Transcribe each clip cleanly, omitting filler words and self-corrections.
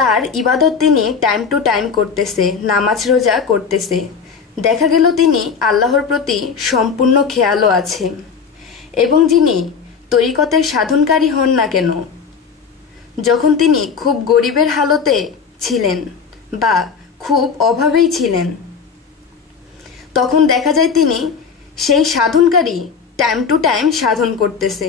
তার ইবাদত তিনি টাইম টু টাইম করতেছে, নামাজ রোজা করতেছে। দেখা গেল তিনি আল্লাহর প্রতি সম্পূর্ণ খেয়ালও আছে। এবং যিনি তরিকতের সাধনকারী হন না কেন, যখন তিনি খুব গরিবের হালতে ছিলেন বা খুব অভাবেই ছিলেন, তখন দেখা যায় তিনি সেই সাধনকারী টাইম টু টাইম সাধন করতেছে।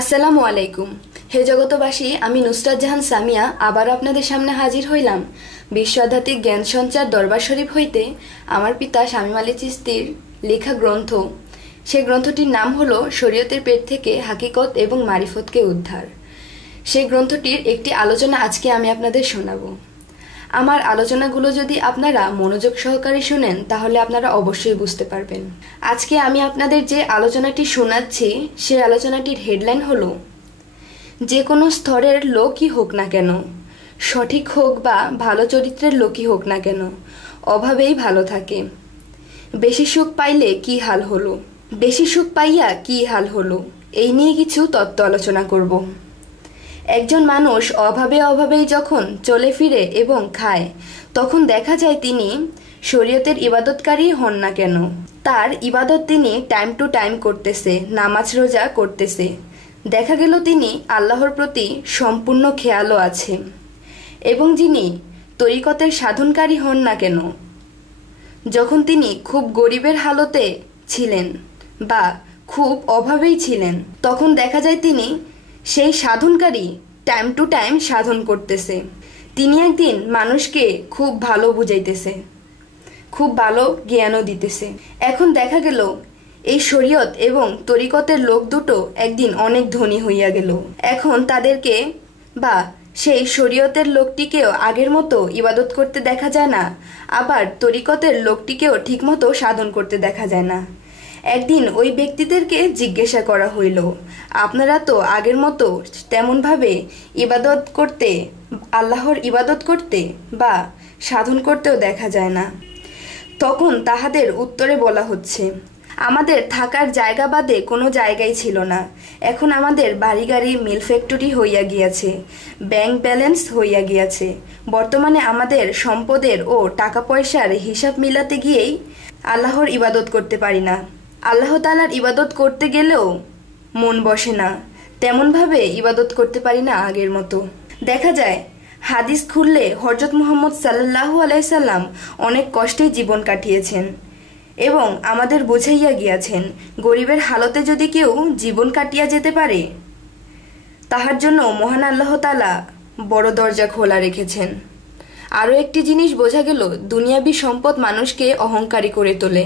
আসসালামু আলাইকুম। হে জগতবাসী, আমি নুসরাত জাহান সামিয়া আবার আপনাদের সামনে হাজির হইলাম বিশ্ব আধ্যাত্মিক জ্ঞান সঞ্চার দরবার শরীফ হইতে আমার পিতা শামীম আলী চিশতির লেখা গ্রন্থ। সে গ্রন্থটির নাম হলো শরীয়তের পেট থেকে হাকিকত এবং মারিফতকে উদ্ধার। সেই গ্রন্থটির একটি আলোচনা আজকে আমি আপনাদের শোনাবো। আমার আলোচনাগুলো যদি আপনারা মনোযোগ সহকারে শুনেন তাহলে আপনারা অবশ্যই বুঝতে পারবেন। আজকে আমি আপনাদের যে আলোচনাটি শোনাচ্ছি সেই আলোচনাটির হেডলাইন হলো, যে কোনো স্তরের লোকই হোক না কেন, সঠিক হোক বা ভালো চরিত্রের লোকই হোক না কেন, অভাবেই ভালো থাকে। বেশি সুখ পাইলে কি হাল হলো, বেশি সুখ পাইয়া কি হাল হলো, এই নিয়ে কিছু তত্ত্ব আলোচনা করব। একজন মানুষ অভাবেই যখন চলে ফিরে এবং খায়, তখন দেখা যায় তিনি শরীয়তের ইবাদতকারী হন না কেন, তার ইবাদত তিনি টাইম টু টাইম করতেছে, নামাজ রোজা করতেছে। দেখা গেল তিনি আল্লাহর প্রতি সম্পূর্ণ খেয়ালও আছে। এবং যিনি তরিকতের সাধনকারী হন না কেন, যখন তিনি খুব গরিবের হালতে ছিলেন বা খুব অভাবেই ছিলেন, তখন দেখা যায় তিনি সেই সাধনকারী টাইম টু টাইম সাধন করতেছে। তিনি একদিন মানুষকে খুব ভালো বুঝাইতেছে, খুব ভালো জ্ঞানও দিতেছে। এখন দেখা গেল এই শরীয়ত এবং তরিকতের লোক দুটো একদিন অনেক ধনী হইয়া গেল। এখন তাদেরকে বা সেই শরীয়তের লোকটিকেও আগের মতো ইবাদত করতে দেখা যায় না, আবার তরিকতের লোকটিকেও ঠিকমতো সাধন করতে দেখা যায় না। একদিন ওই ব্যক্তিদেরকে জিজ্ঞাসা করা হইল, আপনারা তো আগের মতো তেমনভাবে ইবাদত করতে, আল্লাহর ইবাদত করতে বা সাধন করতেও দেখা যায় না। তখন তাহাদের উত্তরে বলা হচ্ছে, আমাদের থাকার জায়গা বাদে কোনো জায়গাই ছিল না। এখন আমাদের বাড়ি গাড়ি মিল ফ্যাক্টরি হইয়া গিয়াছে, ব্যাংক ব্যালেন্স হইয়া গিয়াছে। বর্তমানে আমাদের সম্পদের ও টাকা পয়সার হিসাব মিলাতে গিয়েই আল্লাহর ইবাদত করতে পারি না। আল্লাহ তাআলার ইবাদত করতে গেলেও মন বসে না, তেমনভাবে ইবাদত করতে পারি না আগের মতো। দেখা যায় হাদিস খুললে হযরত মুহাম্মদ সাল্লাল্লাহু আলাইহি সাল্লাম অনেক কষ্টে জীবন কাটিয়েছেন এবং আমাদের বুঝাইয়া গিয়াছেন, গরিবের হালতে যদি কেউ জীবন কাটিয়া যেতে পারে, তাহার জন্য মহান আল্লাহ তাআলা বড় দরজা খোলা রেখেছেন। আরও একটি জিনিস বোঝা গেল, দুনিয়াবি সম্পদ মানুষকে অহংকারী করে তোলে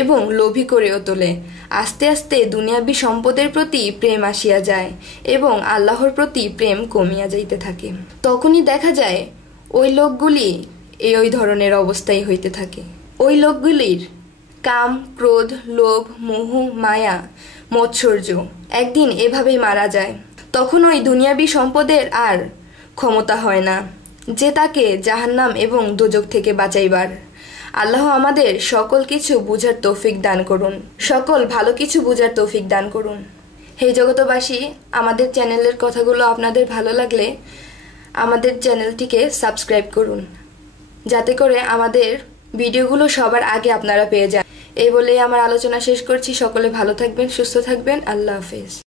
এবং লোভী করেও তোলে। আস্তে আস্তে দুনিয়াবি সম্পদের প্রতি প্রেম আসিয়া যায় এবং আল্লাহর প্রতি প্রেম কমিয়া যাইতে থাকে। তখনই দেখা যায় ওই লোকগুলি ওই ধরনের অবস্থায় হইতে থাকে। ওই লোকগুলির কাম, ক্রোধ, লোভ, মোহ, মায়া, মৎসর্য একদিন এভাবেই মারা যায়। তখন ওই দুনিয়াবি সম্পদের আর ক্ষমতা হয় না যে তাকে জাহান্নাম এবং দোজখ থেকে বাঁচাইবার। আল্লাহ আমাদের সকল কিছু বুঝার তৌফিক দান করুন, সকল ভালো কিছু বুঝার তৌফিক দান করুন। হে জগতবাসী, আমাদের চ্যানেলের কথাগুলো আপনাদের ভালো লাগলে আমাদের চ্যানেলটিকে সাবস্ক্রাইব করুন, যাতে করে আমাদের ভিডিওগুলো সবার আগে আপনারা পেয়ে যান। এই বলেই আমার আলোচনা শেষ করছি। সকলে ভালো থাকবেন, সুস্থ থাকবেন। আল্লাহ হাফেজ।